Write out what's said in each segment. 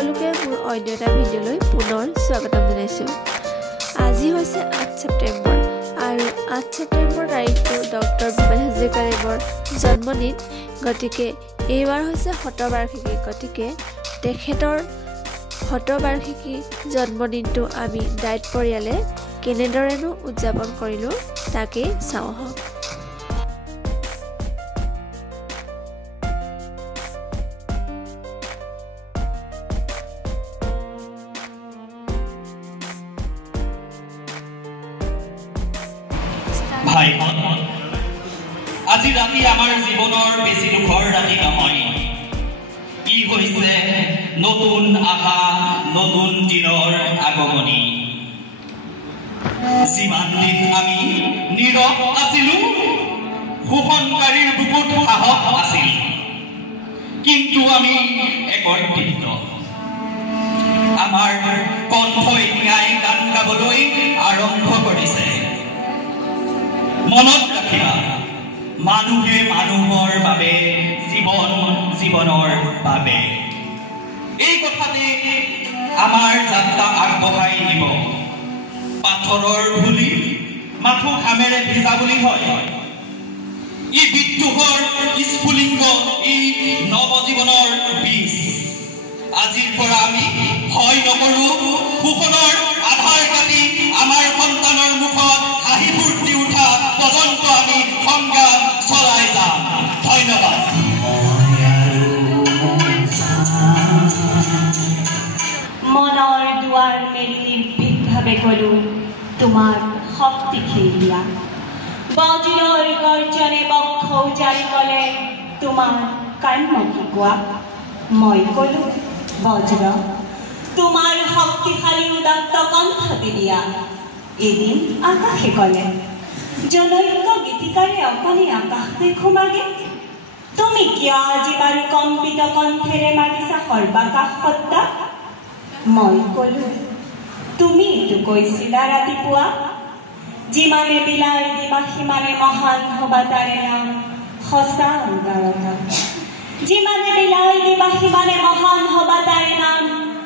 সকলোকে মোৰ অন্য এটা ভিডিঅ'লৈ পুনৰ স্বাগতম জনাইছোঁ। আজি হৈছে 8 ছেপ্টেম্বৰ আৰু 8 ছেপ্টেম্বৰ তাৰিখটো ডক্টৰ ভূপেন হাজৰিকাদেৱৰ জন্মদিন। গতিকে এইবাৰ হৈছে শতবাৰ্ষিকী। গতিকে তেখেতৰ শতবাৰ্ষিকী জন্মদিনটো আমি ডাইট পৰিয়ালে কেনেদৰেনো উদযাপন কৰিলোঁ তাকেই চাওঁ আহক। ভাইখন আজি ৰাতি আমাৰ জীৱনৰ বেছি দুখৰ ৰাতি নহয়। ই হৈছে নতুন আশা, নতুন দিনৰ আগমনী। যিমান দিন আমি নীৰৱ আছিলো, শোষণকাৰীৰ বুকুত সাহস আছিল, কিন্তু আমি একত্ৰিত। আমাৰ কণ্ঠই ন্যায় গান গাবলৈ আৰম্ভ কৰিছে। মনত ৰাখিবা, মানুহে মানুহৰ বাবে, জীৱন জীৱনৰ বাবে। এই কথাতে আমাৰ যাত্ৰা আগবঢ়াই নিব। পাথৰৰ ধূলি মাথো ঘামেৰে ভিজা বুলি হয়। ই বিদ্ৰোহৰ স্ফুলিংগ, ই নৱজীৱনৰ বীজ। আজিৰ পৰা আমি ভয় নকৰো। শোষণৰ আধাৰ কাটি আমাৰ সন্তানৰ মুখত হাঁহি ফূৰ্তি উঠা পৰ্যন্ত আমি সংগ্ৰাম চলাই যাম। ধন্যবাদ। মনৰ দুৱাৰ মেলি নিৰ্ভীকভাৱে কলো তোমাৰ শক্তিশীল দিয়া। বজ্ৰৰ গৰ্জনে বক্ষ উজাৰি কলে তোমাৰ কাম্য কি কোৱা। মই কলো বজ্ৰ তোমাৰ শক্তিশালী উদাত্ত কণ্ঠতে দিয়া। এদিন আকাশে কলে জনৈক গীতিকাৰে অকণি আকাশ দেখো মাগে। তুমি কিয় আজি বাৰু কম্পিত কণ্ঠেৰে মাগিছা সৰ্বাকাশ সত্তা। মই কলো তুমি এইটো কৈছিলা ৰাতিপুৱা। যিমানে বিলাই দিবা সিমানে মহান হবা তাৰে নাম সঁচা উদাৰতা। যিমানে বিলাই দিবা সিমানে মহান হবা তাৰে নাম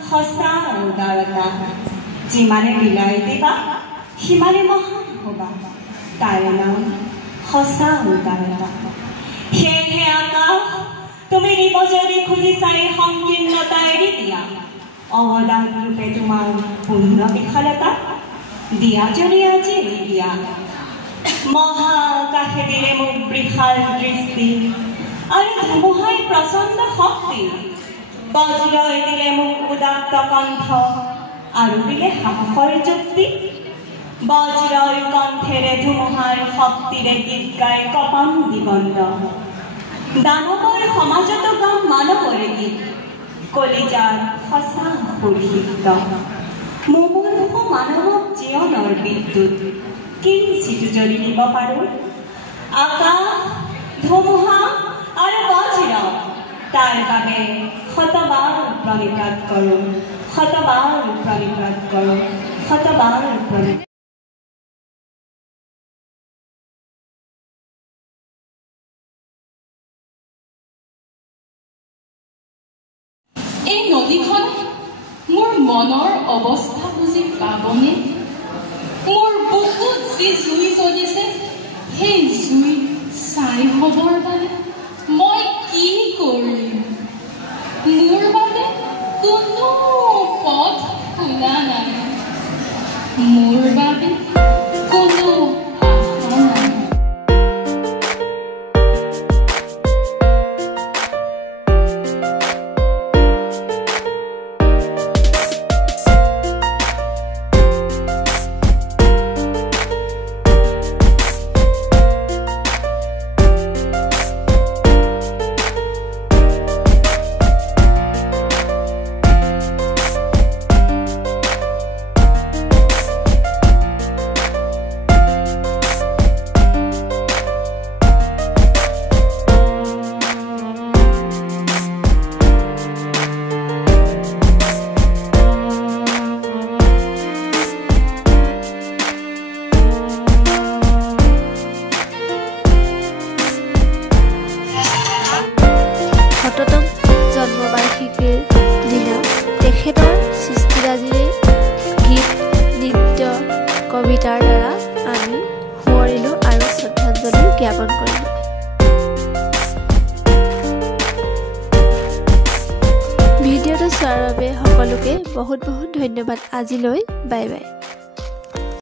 সঁচা উদাৰতা। যিমানে বিলাই দিবা সিমানে মহান হবা তাৰে নাম সঁচা উদাৰতা। সেয়েহে আকাশ, তুমি দিব যদি খুজিছা এই সংকীৰ্ণতা এৰি দিয়া। অৱদান ৰূপে তোমাৰ পূৰ্ণ বিশালতা দিয়া যদি আজি দিয়া। মহাকাশে দিলে মোক বিশাল দৃষ্টি আৰু ধুমুহাই প্ৰচণ্ড শক্তি। বজ্ৰই দিলে মোক উদাত্ত কণ্ঠ আৰু দিলে সাহসৰ যুক্তি। বজ্ৰই কণ্ঠেৰে ধুমুহাৰ শক্তিৰে গীত গাই কপাম দিগন্ত। দানৱৰ সমাজতো গাম মানৱৰে গীত, কলিজাৰ সঁচা সুৰক্ষিত। মুমূৰ্ষু মানৱক জীৱনৰ বিদ্যুৎ কিঞ্চিতো যদি দিব পাৰো। আকাশ, ধুমুহা আৰু বজ্ৰ তাৰ বাবে শতবাৰ প্ৰণিপাত কৰোঁ, শতবাৰ প্ৰণিপাত কৰোঁ, শতবাৰ প্ৰণিপাত। এই নদীখন মোৰ মনৰ অৱস্থা বুজি পাবনে? মোৰ বুকুত যি জুই জ্বলিছে, সেই জুই চাই হ'বৰ বাবে মই কি কৰিম? মোৰ বাবে কোনো পথ খোলা নাই, মোৰ বাবে কোনো আশা নাই। কবিতাৰ দ্বাৰা আমি সোঁৱৰিলোঁ আৰু শ্ৰদ্ধাঞ্জলি জ্ঞাপন কৰিলোঁ। ভিডিঅ'টো চোৱাৰ বাবে সকলোকে বহুত বহুত ধন্যবাদ। আজিলৈ বাই বাই।